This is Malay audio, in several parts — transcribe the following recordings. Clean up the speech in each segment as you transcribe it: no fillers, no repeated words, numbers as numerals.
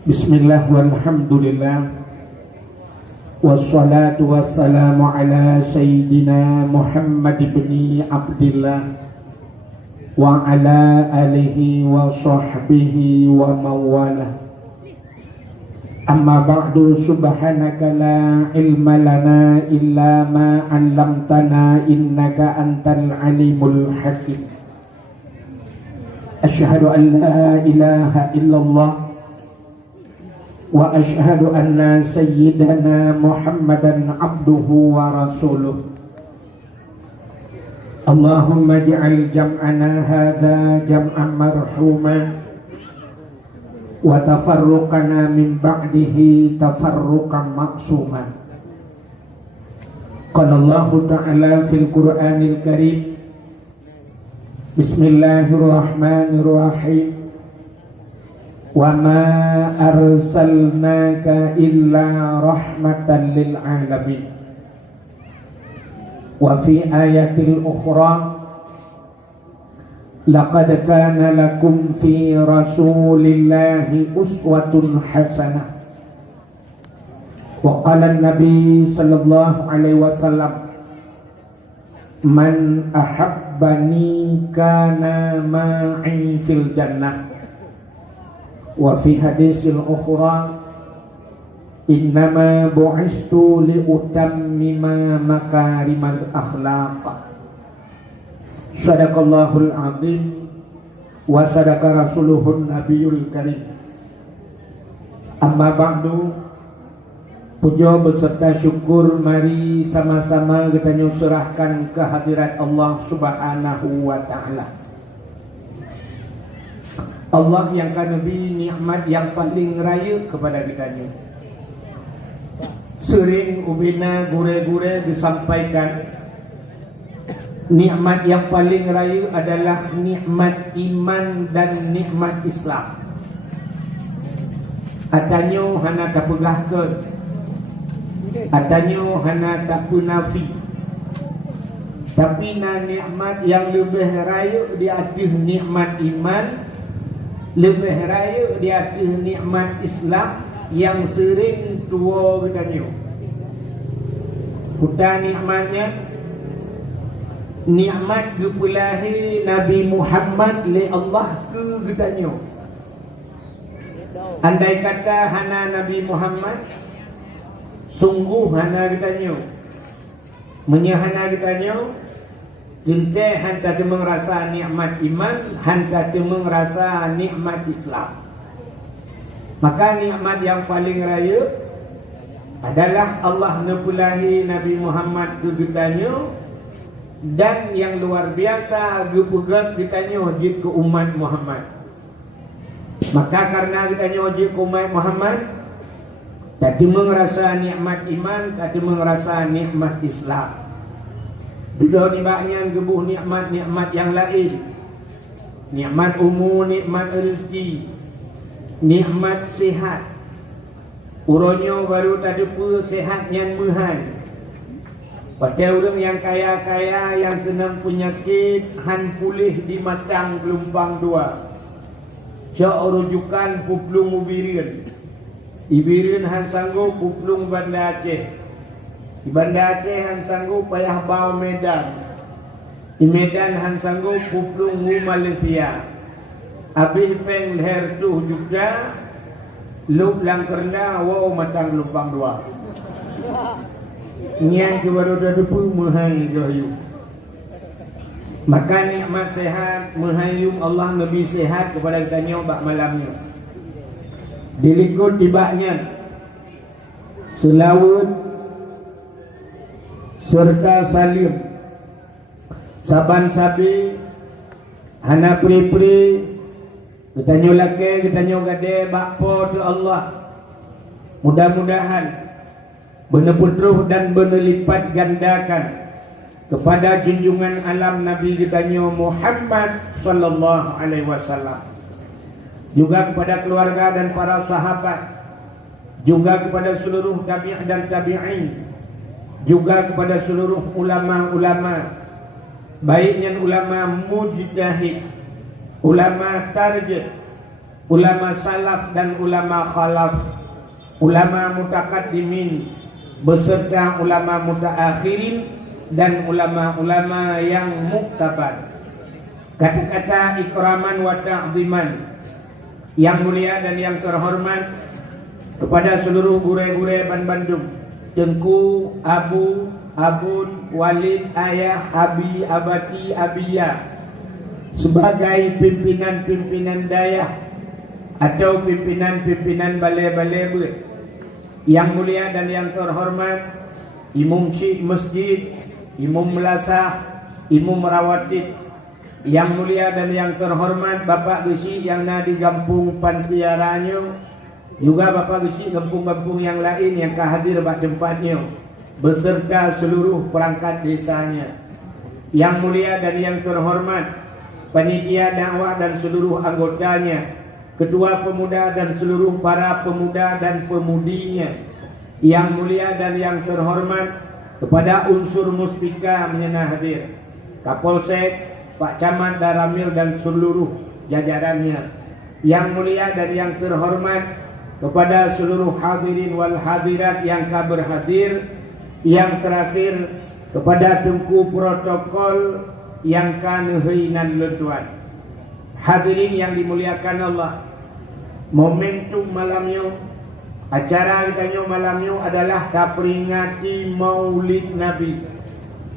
Bismillah walhamdulillah wassalatu wassalamu ala sayyidina Muhammad ibn Abdillah wa ala alihi wa sahbihi wa mawala. Amma ba'du, subhanaka la ilma lana illa ma 'allamtana innaka antal alimul hakim. Asyhadu an la ilaha illallah wa ashhadu anna sayyidana Muhammadan abduhu wa rasuluh. Allahumma ij'al jam'ana hadha jam'an marhuman wa tafarruqana min ba'dihi tafarruqan ma'suman. Qala Allah ta'ala fil Qur'anil Karim, Bismillahirrahmanirrahim, wa ma arsalnaka illa rahmatan lil alamin. Wa fi ayatil ukhra, laqad kana lakum fi rasulillahi uswatun hasanah. Wa qala an-nabi sallallahu alaihi wasallam, man ahabbani kana ma'i fil jannah. Wa fi hadisil ukhra, innama bu'istu liutammima makarimal akhlaq. Sadaqallahul azim wa sadaqa rasuluhun nabiyul karim. Amma ba'du, puja beserta syukur mari sama-sama kita nyusurahkan ke hadirat Allah subhanahu wa ta'ala. Allah yang kan beri nikmat yang paling raya kepada kita ni. Sering ubina gure-gure disampaikan, nikmat yang paling raya adalah nikmat iman dan nikmat Islam. Atanyo hana tak pegahkan, atanyo hana tak punafi. Tapi na nikmat yang lebih raya di atas nikmat iman, lebih raya di atas nikmat Islam yang sering tua bertanya. Hutan nikmatnya, nikmat kepulahi Nabi Muhammad le Allah ke bertanya. Andai kata hana Nabi Muhammad, sungguh hana bertanya. Menyahana bertanya, cinta hanta tu merasa nikmat iman, hanta tu merasa nikmat Islam. Maka nikmat yang paling raya adalah Allah nepulahi Nabi Muhammad ke kitanya, dan yang luar biasa gepegat kitanya wajib ke umat Muhammad. Maka karena kitanya wajib ke umat Muhammad, tadi merasa nikmat iman, tadi merasa nikmat Islam. Bila nibaknya gebuh nikmat-nikmat yang lain, nikmat umur, nikmat rezeki, nikmat sihat. Uronyo baru tak ada sihat yang muhan. Pada orang yang kaya-kaya yang kena penyakit, han pulih di matang gelombang 2. Cak rujukan puplung Ibirin. Ibirin han sanggup puplung Banda Aceh. Di Banda Aceh han sanggup payah bau Medan. Di Medan han sanggup puplung Malaysia. Habis peng leher tu juga lup lang kerna wow matang lubang 2. Nyan ke baru dah depu menghai gayu. Maka nikmat sehat menghayum Allah lebih sehat kepada kita nyobak malamnya. Dilikut tibaknya selawat serta salim saban sabi hana pri-pri. Kita nyolake, kita nyogade bakpo tu Allah. Mudah-mudahan benar putruh dan benar lipat gandakan kepada junjungan alam Nabi kita Muhammad sallallahu alaihi wasallam. Juga kepada keluarga dan para sahabat, juga kepada seluruh tabi'in dan tabi'in, juga kepada seluruh ulama-ulama, baiknya ulama mujtahid, ulama tarjih, ulama salaf dan ulama khalaf, ulama mutakaddimin beserta ulama mutaakhirin dan ulama-ulama yang muktabar. Kata-kata ikraman wa ta'ziman yang mulia dan yang terhormat kepada seluruh gure-gure Ban Bandung, Tengku, Abu, Abun, Walid, Ayah, Abi, Abati, Abiyah, sebagai pimpinan-pimpinan dayah atau pimpinan-pimpinan balai-balai buat. Yang mulia dan yang terhormat Imam Syekh Masjid, Imam Melasah, Imam Rawatib. Yang mulia dan yang terhormat Bapak Gesi yang ada di Kampung Pantiaranyo, juga Bapak Gesi kampung-kampung yang lain yang hadir pada tempatnya, beserta seluruh perangkat desanya. Yang mulia dan yang terhormat panitia dakwah dan seluruh anggotanya, ketua pemuda dan seluruh para pemuda dan pemudinya. Yang mulia dan yang terhormat kepada unsur muspika menyenah hadir, Kapolsek, Pak Camat Daramil dan seluruh jajarannya. Yang mulia dan yang terhormat kepada seluruh hadirin wal hadirat yang berhadir. Yang terakhir kepada tengku protokol yang kanuhinan letuan. Hadirin yang dimuliakan Allah, momentum malamnya, acara kita malamnya adalah terperingati Maulid Nabi.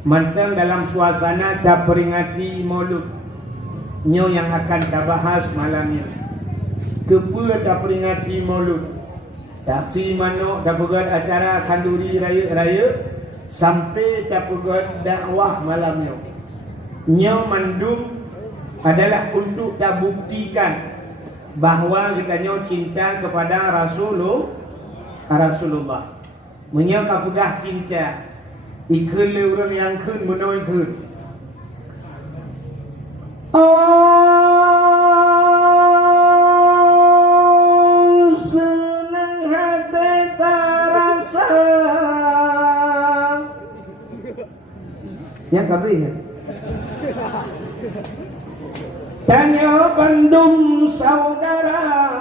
Mantang dalam suasana terperingati Maulud nyo yang akan kita bahas malamnya. Kepa terperingati Maulud, taksi mano terpegat acara kanduri raya-raya sampai terpegat dakwah malamnya. Nyo mandum adalah untuk kita buktikan bahawa kita nyo cinta kepada Rasulullah. Menyo kapegah cinta ikut orang yang kun menoi kun. Oh, senang hati terasa. Yang kabeh. Tanya Bandung saudara,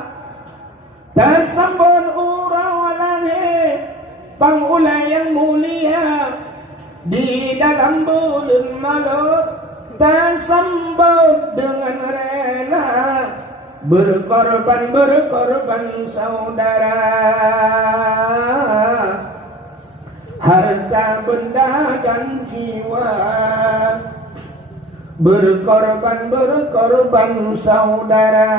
tersambut urang walange pangulai yang mulia di dalam bulan malut, tersambut dengan rela berkorban saudara, harta benda dan jiwa. Berkorban saudara,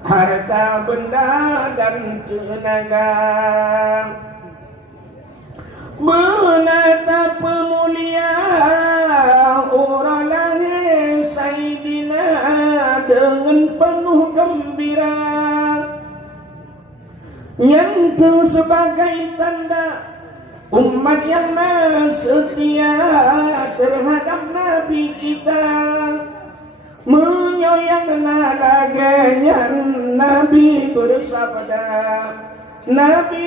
harta benda dan tenaga. Menatap pemulia orang langit Sayyidina dengan penuh gembira, yang itu sebagai tanda umat yang setia terhadap Nabi kita, menyoyang laganya Nabi bersabda, Nabi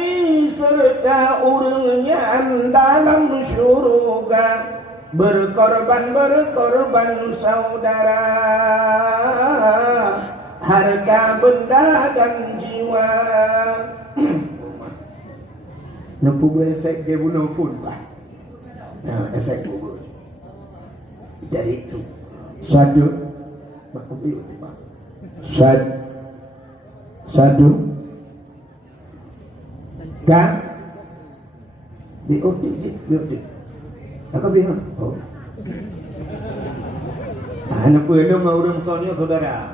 serta urangnya dalam syurga, berkorban saudara, harga benda dan jiwa. Nampu efek dia bunuh pun bah. Nah, efek bunuh. Dari itu satu kan biotik. Apa biar? Oh. Anak punya mau orang soalnya saudara.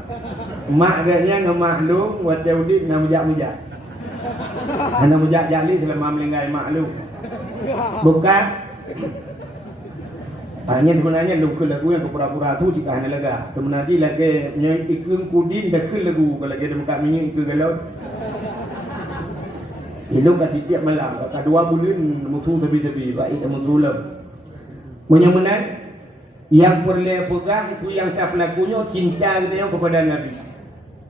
Mak gaknya ngemaklum, buat Daudi nak mujak. Anak mujak jali selama melenggai maklum. Bukan. Hanya sebenarnya lagu yang kepura-pura tu jika hanya lega. Kemudian lagi yang ikut kudin dah ke lagu kalau dia dekat minyak ikut galau. Hilang kat tiap malam. Kat 2 bulan musuh tepi-tepi baik musuh lam. Menyemenang yang perlu pegang itu yang tak pelakunya cinta kita kepada Nabi.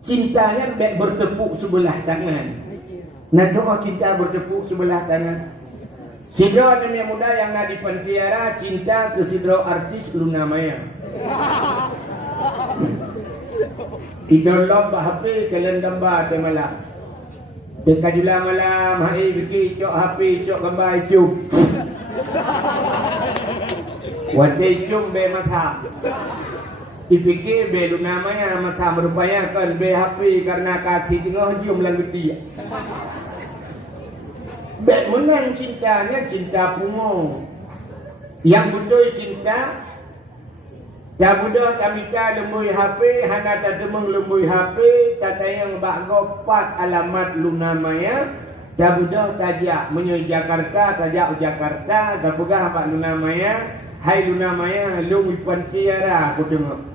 Cintanya bertepuk sebelah tangan. Nak doa cinta bertepuk sebelah tangan. Sidro dunia muda yang ada di Pantiara cinta ke sidro artis Luna Maya. Idolop HP kalian gambar te malam. Dekat julang malam hai pergi cok HP cok gambar itu. Wadai cum be mata. Dipikir be lu namanya mata merupakan be HP karena kaki tengah jum lang geti. Be menang cintanya cinta pungo. Yang betul cinta Jabudah kamita lemui HP hana tademeng lemui HP tatayang bak gopat alamat Luna Maya. Jabudah tajak menyo Jakarta tajak Jakarta gabugah bak Luna Maya. Hai Luna Maya lung pantiara aku tengok.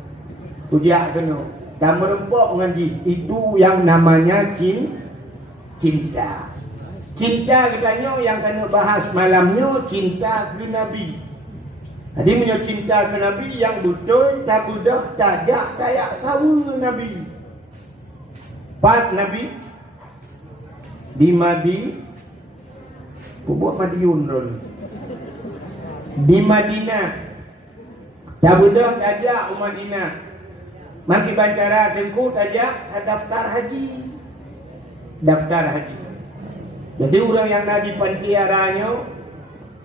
Ujak kena. Tak merempok ngaji itu yang namanya cinta. Cinta katanya yang kena bahas malamnya cinta ke Nabi. Jadi punya cinta ke Nabi yang betul tak budak tajak tayak sawa Nabi. Pat Nabi di Madi buat Madiun dulu. Di Madinah tak budak tajak Madinah. Maki bacara tengku tajak daftar haji. Daftar haji. Jadi orang yang nak di pantiaranya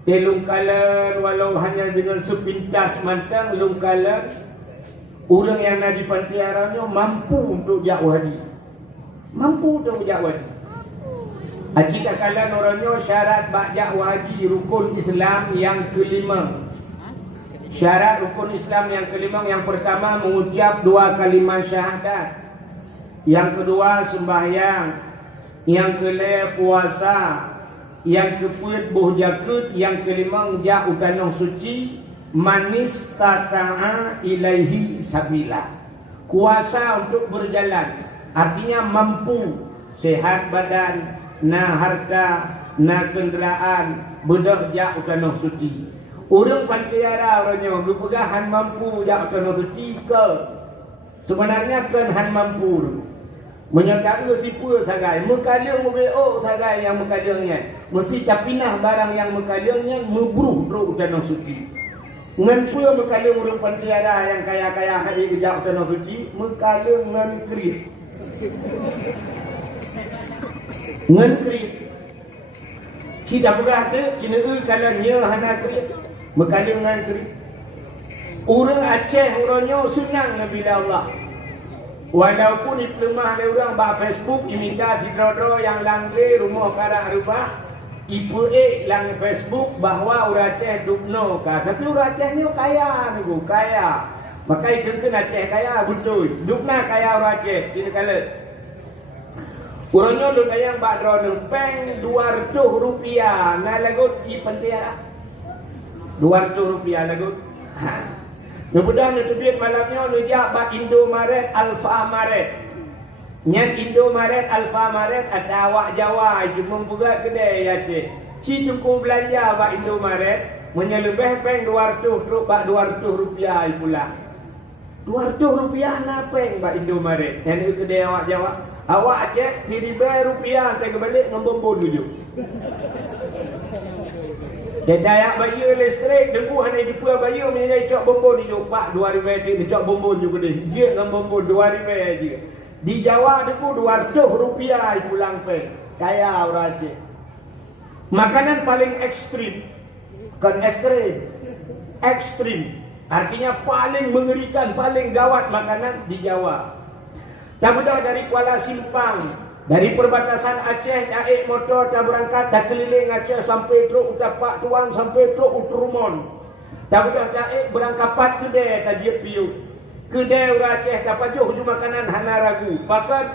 lungkalan walau hanya dengan sepintas mantang lungkalan orang yang nak di pantiaranya mampu untuk jauh haji. Mampu untuk jauh haji. Haji tak kalan orangnya syarat bak jauh haji rukun Islam yang kelima. Syarat rukun Islam yang kelima, yang pertama mengucap 2 kalimat syahadat. Yang kedua sembahyang. Yang kelima puasa. Yang keempat buh jakut, yang kelima ja utanong suci, manis tata'a ilaihi sabila. Kuasa untuk berjalan, artinya mampu, sehat badan, na harta, na kenderaan, bedah ja utanong suci. Orang pantiara orangnya berpegahan mampu ja utanong suci ke. Sebenarnya kan han mampu. Menyatakan sipu sagai, mekadang mebeo sagai yang mekadangnya. Mesti capinah barang yang mekadangnya memburu bro utanong suci. Ngan pula mekadang orang pantiara yang kaya-kaya hari kejap utanong suci, mekadang ngan kerit. Ngan kerit. Kita berkata, Cina kalau nya hana kerit, mekadang ngan kerit. Orang Aceh orangnya senang bila Allah. Walaupun di pelemah ada orang bak Facebook diminta didro-dro yang langge rumah karak rubah ibu lang Facebook bahawa orang Aceh dukno ka. Tapi orang Aceh ni kaya ni kaya. Maka itu kena Aceh kaya betul. Dukna kaya orang Aceh Cina kala. Orangnya duk yang bak dro peng 200 rupiah na lagut i pantiara. 200 rupiah lagut. Kemudian terbit malamnya nujak bak Indomaret Alfamaret. Nyat Indomaret Alfamaret ada awak Jawa cuma buka kedai ya cik. Ci cukup belanja bak Indomaret menyelebih peng 200 bak 200 rupiah pula. 200 rupiah na peng bak Indomaret. Yang kedai awak Jawa. Awak cek kiribai rupiah tak balik ngembon dulu. Dia dayak bayi listrik, dengku hanya dipuai bayi menyai cok bombon ni pak 2,000 dia cok bombon juga dia. Dia dengan bombon 2,000 aja. Di Jawa dengku 200 rupiah pulang pe. Kaya orang Aceh. Makanan paling ekstrim. Kan ekstrim. Ekstrim. Artinya paling mengerikan, paling gawat makanan di Jawa. Tak mudah dari Kuala Simpang. Dari perbatasan Aceh, naik motor tak berangkat, dah keliling Aceh sampai truk utak Pak Tuan, sampai truk Utrumon. Tak udah naik berangkapat kedai tak dia piu. Kedai orang Aceh tak pajuh hujung makanan hana ragu. Bahkan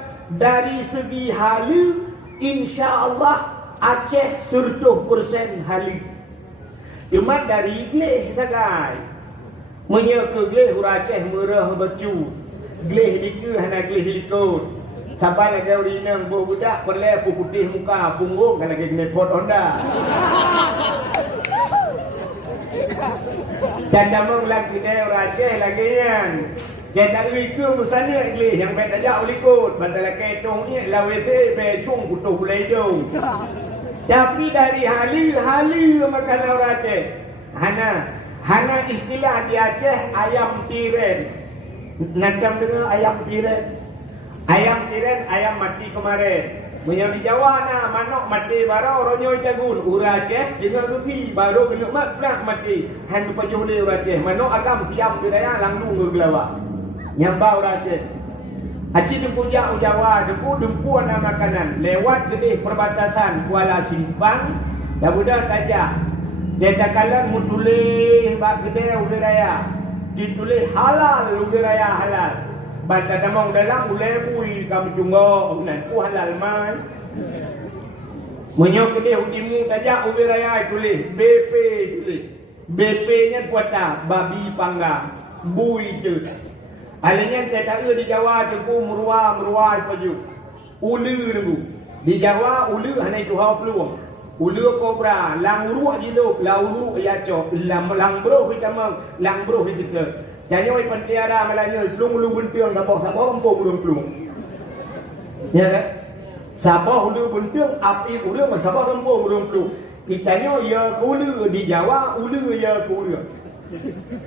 dari segi halu, insya Allah Aceh 100% halu. Cuma dari gleh sagai. Menyeka gleh orang Aceh merah baju. Gleh dikir hana gleh likut. Sampai lagi urinang budak perleh putih muka punggung kan lagi nepot Honda. Dan namang lagi dia orang Aceh lagi yang kita ke musana lagi yang bet aja ulikut bantal ketong ni lawe te be chung kutuh bulai dong. Tapi dari hali makan orang Aceh. Hana istilah di Aceh ayam tiren. Nakam dengan ayam tiren. Ayam tiren, ayam mati kemarin. Menyau di Jawa na manok mati baru ronyo jagun ura Aceh dengan gusi baru genuk mat prak mati han tu pajuh le ura Aceh manok agam siam budaya langdung ke gelawa nyambau ura Aceh aci dempujak Jawa dempu ana makanan lewat gede perbatasan Kuala Simpang dah budak tajak dia takalan mutulih bak gede udara ditulis halal udara halal Bata damang dalam ulai bui kamu cunggo nan ku halal man. Menyok dia udimu tajak ubi raya tulis BP tulis. BP nya kuata babi panggang bui tu. Alanya tak di Jawa tu merua paju. Ulu nunggu. Di Jawa ulu hanya itu hau peluang. Ulu kobra lang uruak jiluk la uru ya cok lang bro hitamang lang bro hitam. Jangan pantiara malanya pelung buntiang sabah empuk pelung. Ya kan? Sabah ulu buntiang api ulu sabah empuk pelung. Kitanya ya ulu di Jawa ulu ya ulu.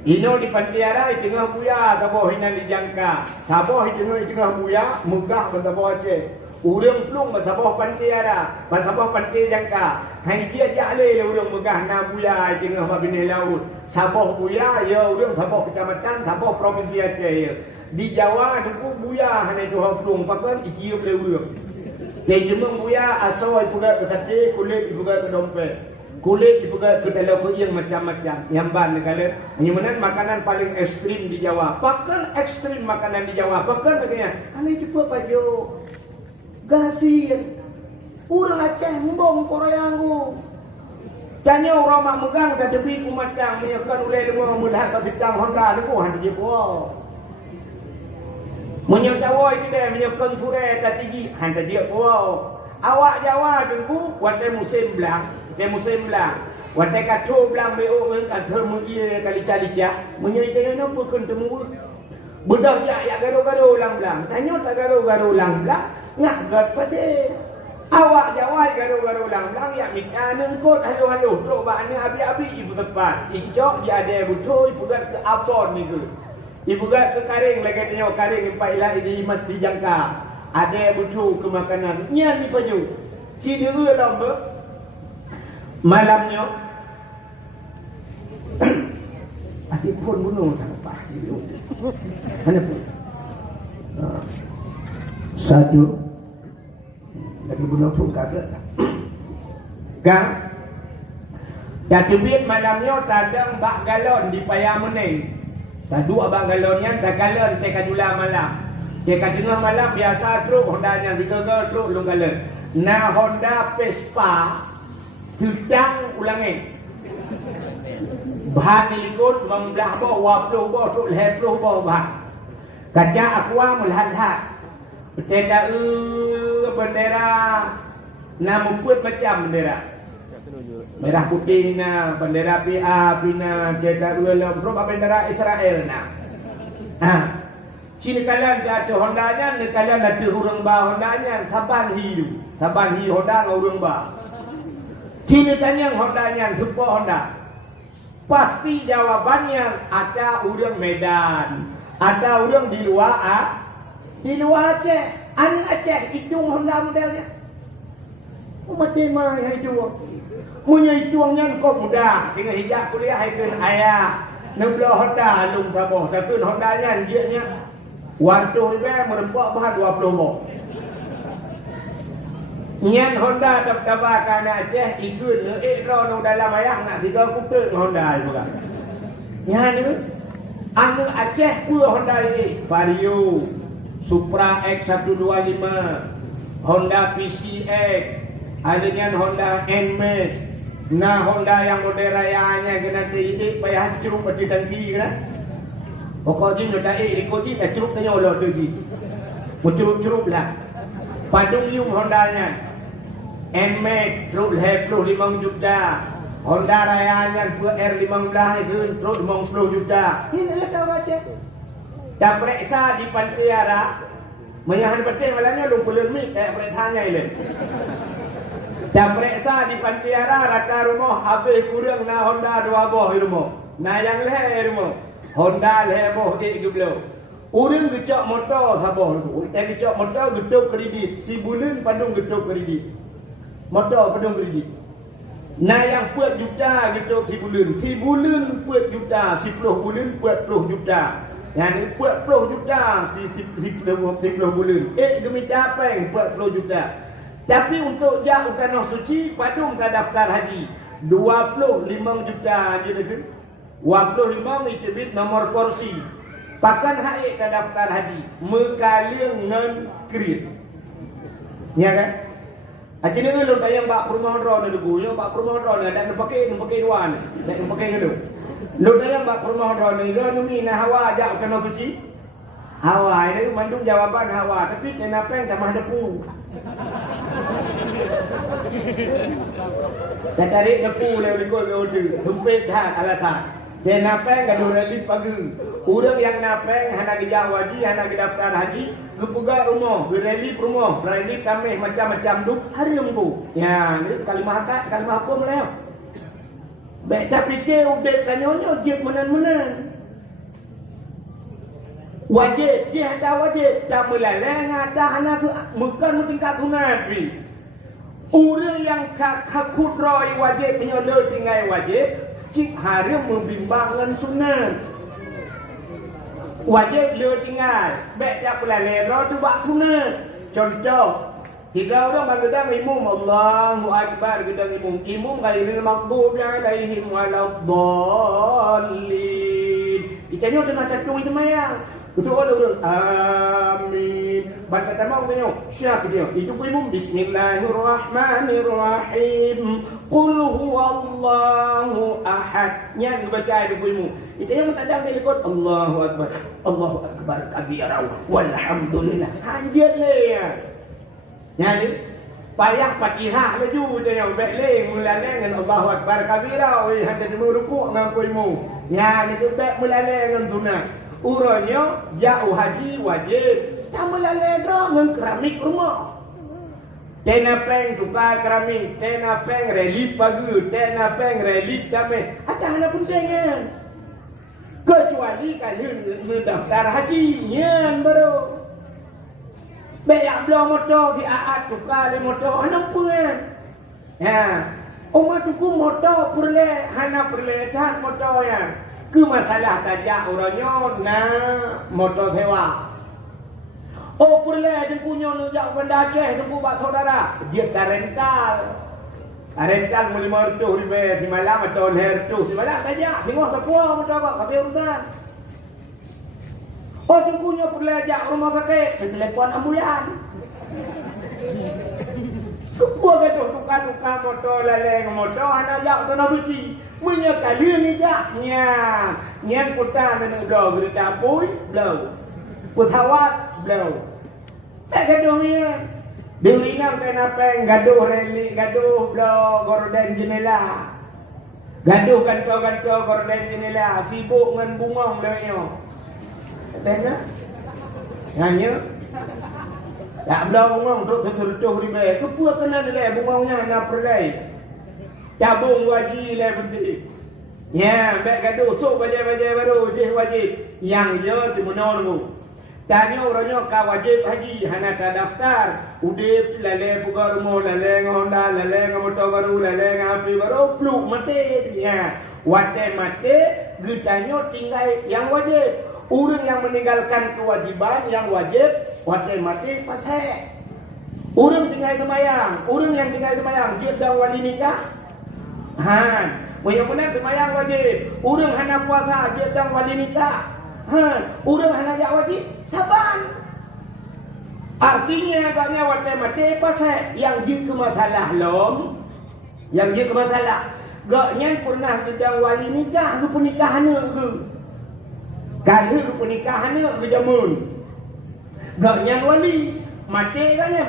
Ino di pantiara tengah buya sabah hinan dijangka. Sabah tengah buya megah kan sabah Aceh. Urang pelung sabah pantiara, sabah pantai jangka. Hang dia jale urang megah na buya tengah mabini laut. Sabah buya ya urang sabah kecamatan, sabah provinsi Aceh ya. Di Jawa duku buya hanya tu pelung pakan ikiup le urang. Dia jemeng buya asal ibuga ke sate, kulit ibuga ke dompet. Kulit ibuga ke telau yang macam-macam. Yang ban negara. Menyemenan makanan paling ekstrim di Jawa. Pakan ekstrim makanan di Jawa. Pakan katanya, ane cepat paju. Gasir urang Aceh mbong koreangku tanya orang mak megang kat tepi kumatang menyekan ulai demo mudah kat sitang Honda tu han je po menyok Jawa itu dia menyekan sure kat tigi han je po awak Jawa tu wate musim belang wate kacu belang beo kat termu ia kali calica menyok no pun temu budak ya garo-garo ulang-ulang tanya tak garo-garo ulang-ulang ngak gat pade awak Jawa garu-garu lang-lang ya minta nengkot halu-halu truk bakna abi-abi ibu tepat ijok dia ada betul ibu gat ke abon ni ke ibu gat ke karing lagi tanya karing empat ilah ini mat dijangka ada betul ke makanan nya ni paju si dia lomba malamnya tapi pun bunuh tak apa dia mana pun satu lagi bunuh pun kagak kan dah tebit malamnya tadang bak galon di payah mening tadu abang galonnya dah galon teka jula malam teka tengah malam biasa truk Honda nya 3 truk long galon na Honda Vespa sedang ulangi bahan ikut membelah bawah 20 bawah truk 20 bawah kaca aqua melihat Tenda bendera nama buat macam bendera merah putih na bendera PA pina tenda berapa bendera Israel na sini kalian ada Hondanya ni kalian ada hurung ba Hondanya saban hi Honda hurung ba sini tanya Hondanya super Honda pasti jawabannya ada urang Medan ada urang di luar di luar Aceh, anak Aceh hidung Honda modelnya. Mati mah yang hidung. Punya hidungnya kau muda, tinggal hijak kuliah ikut ayah. Neblah Honda lung sabah, satu Hondanya dia waktu ni merempak bahan 20 bok. Nyan Honda tak anak Aceh ikut drone dalam ayah nak 3 kutul Honda juga. Nyan anak Aceh pun Honda ini Vario. Supra X125 Honda PCX adanya Honda NMAX nah Honda yang model rayanya kena tidik payah ceruk peti tangki kena pokoknya nak ikut tak ceruk tanya Allah tu ceruk lah padung yung Hondanya NMAX truk 25 juta Honda rayanya R15 itu truk 50 juta ini tahu baca dah periksa di Pantiara menyahan peting malangnya lumpulun mik peretanya ini dah periksa di Pantiara rata rumah habis kurang na Honda 2 buah rumah na yang leh rumah Honda leh buah 30 Orang gecak motor Sabah tu. Kita gecak motor getuk kredit. Si bulan padung getuk kredit. Motor padung kredit. Nah yang 4 juta getuk si bulan. Si bulan 4 juta. Si 10 bulan 40 juta. Yang 40 juta si 10 bulan. Gemita peng 40 juta. Tapi untuk jauh tanah suci padung ke daftar haji 25 juta je dah. 25 itu bit nomor kursi. Pakan haik ke daftar haji mekaling ngan kredit. Ya kan? Aci ni lu tayang bak perumahan ron dulu, yo bak perumahan ron ada nak pakai duan, nak pakai dulu. Lu tayang bak perumahan ron ni ni nah hawa ajak kena suci. Hawa ini mandung jawaban hawa tapi kenapa yang tamah depu. Tak tarik depu le gol order. Hempit hak alasan. Dia napeng gaduh rally pagi. Orang yang napeng hana gejak haji, hana daftar haji, gepuga rumah, gereli rumah, rally kameh macam-macam duk hari minggu. Ya, ni kalimah akad, kalimah apa meleo. Baik tak fikir ubek tanyonyo dia menan-menan. Wajib, dia ada wajib. Tak melaleng ada hana tu bukan tingkat tunabi. Orang yang kakut roi wajib penyodor tinggal wajib. Cik haram membimbangan sunat. Wajib le tinggal. Baik tak pula lera tu buat sunat. Contoh, tiga orang bergedang imum Allahu Akbar gedang imum. Imum ghairil maghdubi alaihim waladdallin. Itanya tengah catung itu mayang. Betul orang amin. Baca tamam punya syak dia. Itu imum bismillahirrahmanirrahim. Qul huwallahu ahad. Yang baca itu imum. Itu yang tak ada ikut Allahu akbar. Allahu akbar kabira walhamdulillah. Anjir le ya. Jadi payah Fatihah laju dia yang baik le mulane dengan Allahu akbar kabira oi hada rukuk dengan imum. Ya itu baik mulane dengan sunat. Uranya jauh haji wajib. Tak melalera dengan keramik rumah. Tena peng tukar keramik. Tena peng relief pagi. Tena peng relief damai. Ada hana penting kan? Kecuali kalian mendaftar haji. Yan baru. Bayak belah motor si aat tukar di motor. Hana apa kan? Ya. Umat tuku motor perle. Hana perle cat motor ya. Ke masalah tajak orangnya nak motor sewa. Oh perle jengkunya nak benda Aceh jengku bak saudara. Dia tak rental. Rental muli mertu ribe si malam atau hertu si malam tajak tengok Papua motor kok kabeh urusan. Oh jengkunya perle ajak rumah sakit, telefon ambulan. Kepua kata tukar-tukar motor laleng motor anak ajak tanah suci. Punya kalian ni jak nyang kota mana dah berita pui blow pesawat blow tak gaduhnya diurinang kena peng gaduh reli gaduh blow gorden jendela gaduh kantor gorden jendela sibuk dengan bunga blownya katanya hanya tak blow bunga untuk tertutup ribe kepua kena nilai bunganya nak perlai cabung wajib lah penting. Ya, baik gaduh. So, wajib-wajib baru. Jih wajib. Yang je, cuma nol. Tanya orangnya kau wajib haji. Hana tak daftar. Udip, lalai puka rumah, lalai Honda, lalai motor baru, lalai api baru. Peluk mati. Ya. Wate mati, ditanya tinggal yang wajib. Orang yang meninggalkan kewajiban yang wajib, wate mati pasal. Orang tinggal semayang. Orang yang tinggal semayang, dia dah wali nikah. Han, benar-benar semayang wajib. Orang hana puasa dia sedang wali nikah. Han, orang hana jak wajib saban. Artinya agaknya wajib mati pasal yang je ke masalah lom. Yang je ke masalah. Gaknya pernah sedang wali nikah ke pernikahan ke. Kalau ke pernikahan ke jamun. Gaknya wali mati gaknya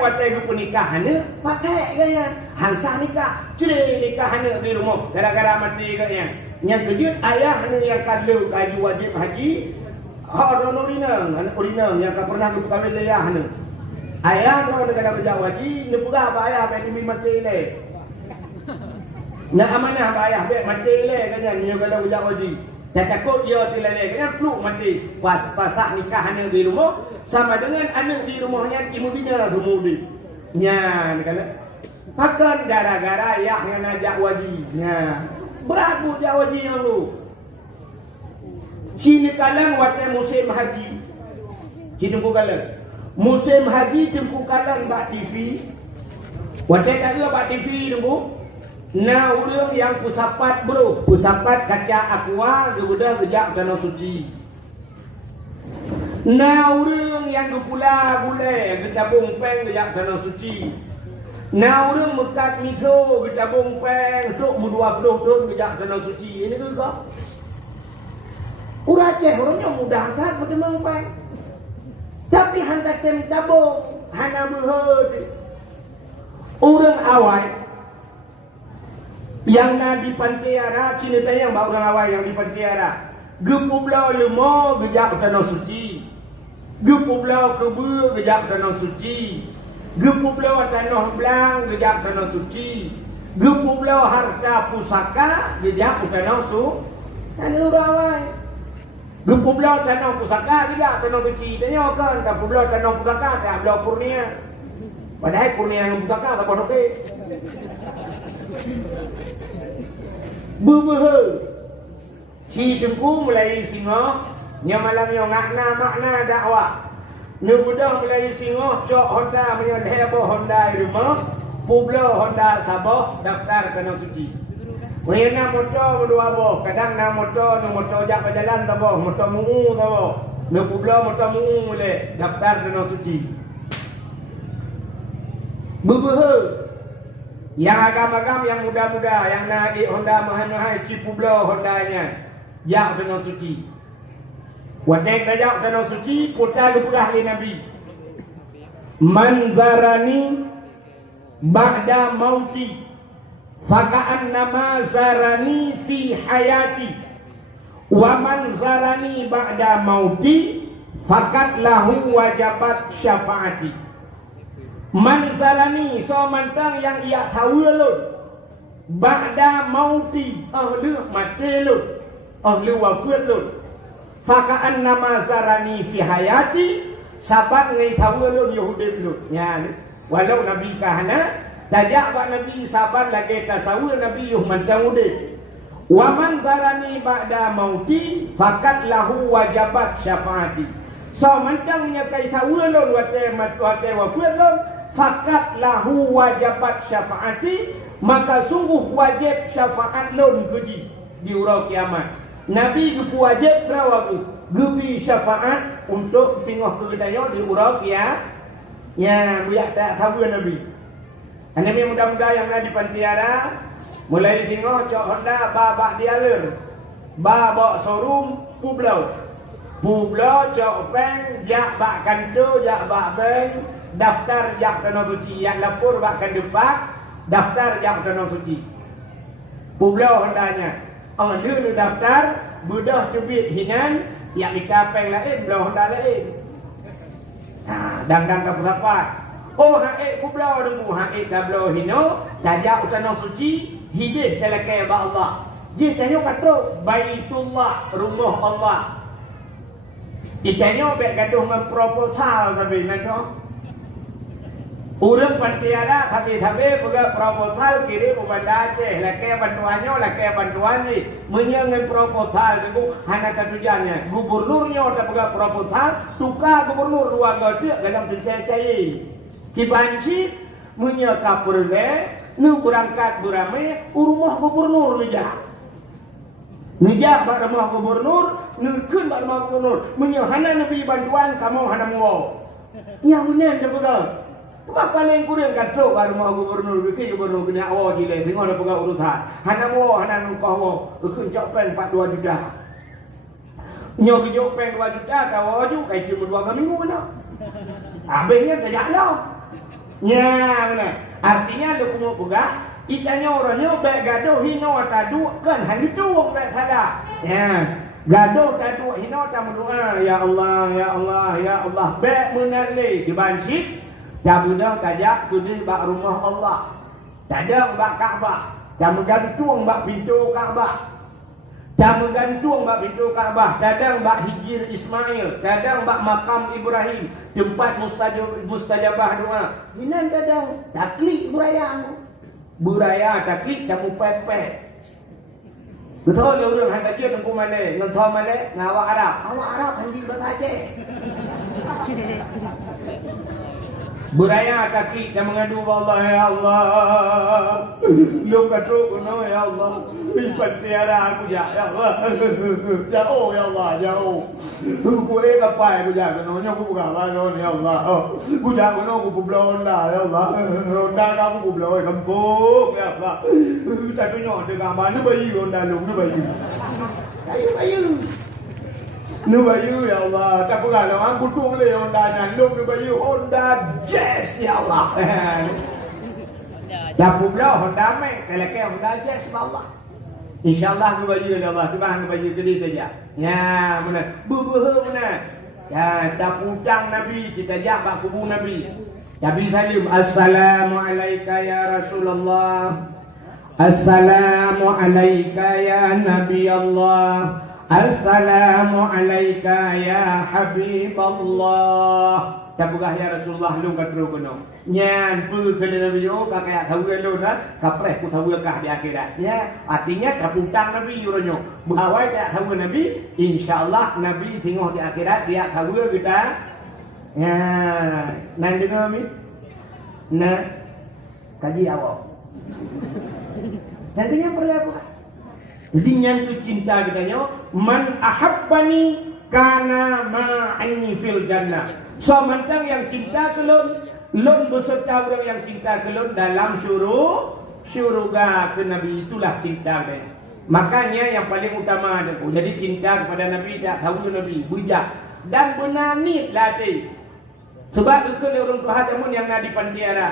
wajib ke pernikahan pasal gaknya. Hansa nikah, curi nikah hanya di rumah. Gara-gara mati katanya. Yang kejut ayah hanya yang kadlu kayu wajib haji. Orang urinang, anak urinang yang pernah berkahwin ayah hanya. Ayah kalau negara berjauh haji, dia pula apa ayah apa demi mati le. Nak amanah apa ayah baik mati le katanya. Dia kalau berjauh haji. Tak takut dia terlalai kan peluk mati. Pasak nikah anak di rumah sama dengan anak di rumahnya ibu bina semua dia. Nya kata. Pakan gara-gara yang ngajak wajib. Nya. Beraku jak wajib yang lu. Sini kalang waktu musim haji. Sini kalang. Musim haji tempu kalang bak TV. Waktu tak ada bak TV tempu. Nah orang yang pusapat bro, pusapat kaca aqua gebudah gejak tanah suci. Nah orang yang gepula gulai getabung peng gejak tanah suci. Nah orang mekat miso getabung peng untuk mudua ton gejak tanah suci. Ini ke kau? Urang Aceh orangnya mudah kan bertemang peng. Tapi hantar tem tabung hana berhad. Orang awal yang na di Pantiara, Cina tanya bak orang awal yang di Pantiara. Gepublau lemo gejak tanah suci. Gepublau kebe gejak tanah suci. Gepublau tanah belang gejak tanah suci. Gepublau harta pusaka gejak tanah suci. Ini orang awal. Gepublau tanah pusaka gejak tanah suci. Tanya kan, gepublau tanah pusaka tak belau Purnia. Padahal Purnia dengan pusaka tak pun okey. Berbeza si tengku mulai singa nya malam yo ngakna makna dakwah ne budak mulai singa cok Honda punya hebo Honda rumah publo Honda Sabah daftar tanah suci wena motor berdua boh kadang na motor jak berjalan ta boh motor muu ta boh ne publo motor muu mulai daftar tanah suci berbeza yang agam-agam yang muda-muda yang naik Honda mahal-mahal Cipublo Hondanya jak tanah suci. Watek tajak tanah suci kota gepurah li Nabi. Man zarani ba'da mauti faka'an nama zarani fi hayati wa man zarani ba'da mauti fakat lahu wajabat syafaati. Manzalani so mantang yang ia tahu lu ba'da mauti ahli mati lu ahli wafat lu fakaan nama zarani fi hayati sabat ngai tahu lu Yahudi lu ya walau nabi kahana tajak ba nabi sabat lagi tasawu nabi yuh mantang ude wa man zarani ba'da mauti fakat lahu wajabat syafaati so mantang nya kai tahu lu wate wafat lu fakat lahu wajabat syafaati maka sungguh wajib syafaat lon keji di urau kiamat. Nabi gepu wajib berawagu gebi syafaat untuk tengok kegedayo di urau kiamat. Ya buyak tak tahu Nabi. Nabi muda-muda yang ada di Pantiara mulai ditengok cok Honda babak dialir. Babak showroom publau. Publau cok peng jak bak kanto jak bak beng daftar jak tanah suci yang lapor bahkan depak daftar jak tanah suci publau Hondanya dia daftar budah cubit hinan yang dikapeng lain belau Honda lain dan kapan oh haik publau dengku haik tablau hino tajak tanah suci hidih telekai ba Allah je tanyo kata Baitullah rumah Allah ikanyo bek gaduh memproposal tapi nanti orang Pantiara tapi-tapi juga proposal kirim kepada Aceh. Laki bantuan ni menyangai proposal itu hanya tujuannya. Gubernurnya tak juga proposal, tukar gubernur dua gede dalam cencai. Kibanci menyeka perle, nu berangkat berame, rumah gubernur meja. Meja rumah gubernur, nukun rumah gubernur. Menyahana nabi bantuan kamu hana muau. Yang mana dia betul? Bapa lain kurang kata baru mau gubernur bikin gubernur kena awal je tengok ada pegang urusan. Hana mau hana nukah mau kencok pen 42 juta. Nyo kencok pen 2 juta kau aju kai cuma 2 minggu mana. Habisnya tak lah. Ya mana? Artinya ada kumuk pegah ikannya orangnya baik gaduh hino tadu kan hang itu wong baik sada. Ya. Gaduh tadu hino tak berdoa ya Allah ya Allah ya Allah baik menali dibancit. Tak mudah tajak kudus bak rumah Allah. Tak ada bak Kaabah. Tak mudah tuang bak pintu Kaabah. dah menggantung bak pintu Kaabah, kadang bak hijir Ismail, kadang bak makam Ibrahim, tempat mustajabah doa. Hinan kadang taklid buraya taklid camu pepek. Betul dia orang hantar dia tempuh mana? Ngentau mana? Ngawak Arab. Awak Arab handi bahasa Aceh. Beraya kaki dan mengadu Allah, ya Allah. Lu kata kuno, ya Allah. Ipat tiara aku ya Allah. Jauh ya Allah, jauh. Ku kapai aku jak kuno, aku bukan lawan ya Allah. Ku jak kuno aku belum dah ya Allah. Ronda kamu ku belum kampung ya Allah. Tapi nyo dengan mana bayi ronda lu bayi. Ayo. Nu bayu ya Allah, tak bukan aku tu boleh Honda dan lu bayu Honda Jazz ya Allah. Dah pula Honda Max, kalau ke Honda Jazz Allah. Insyaallah nu bayu ya Allah, tuan nu bayu gede saja. Ya, mana? Bubuh mana? Ya, tak putang Nabi kita jaga kubur Nabi. Nabi salim, assalamualaikum ya Rasulullah. Assalamualaikum ya Nabi Allah. Assalamualaikum ya Habiballah. Tabugah ya Rasulullah lu kadro kono. Nyan pu kena Nabi yo kakak tahu lu dah. Kapreh ku tahu kah di akhirat. Ya, artinya kaputang Nabi yuronyo. Bahwa tak tahu Nabi, insyaallah Nabi tengok di akhirat dia tahu kita. Ya, nan dengar mi. Nah, kaji awak. Nantinya perlu apa? Jadi yang tu cinta katanya, man ahabbani kana ma'ini fil jannah. So mentang yang cinta kelon, lon beserta orang yang cinta kelon dalam syurga ke Nabi, itulah cinta dia. Makanya yang paling utama ada. Jadi cinta kepada Nabi tak tahu Nabi, bijak dan benanit latih. Sebab itu orang Tuhan jamun yang nak dipantiara.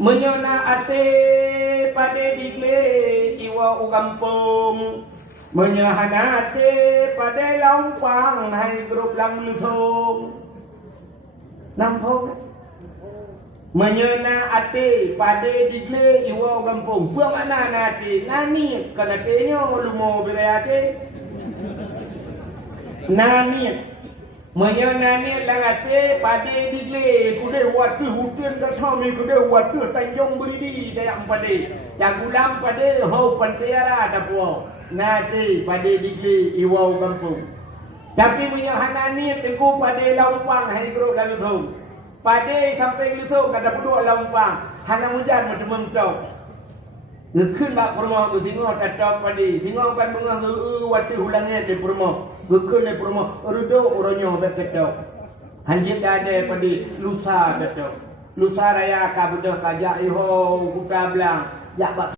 Menyona ate pada digle iwa ugampung, menyahana ate pada lampang hai grup lang luthong. Nampong menyona ate pada digle iwa ugampung. Puang mana nate nani kana tenyo lumo bereate. Nani menyonani langate pada digle kude waktu hutan dah kami kude waktu Tanjung Beridi dayak pade jagulam pada hau pantiara dapuo nate pada digle iwau kampung tapi menyohanani tengku pada lampang hai gro lalu tu pada sampai lutu kada peduk lampang hana hujan macam tok gekun bak permo tu tengok tatap pada tengok kan bengah waktu hulangnya di permo gekun di permo rudo oronyo beketok hanjit ada pada lusa betok lusa raya ka bedah kajak iho kuta blang jak bak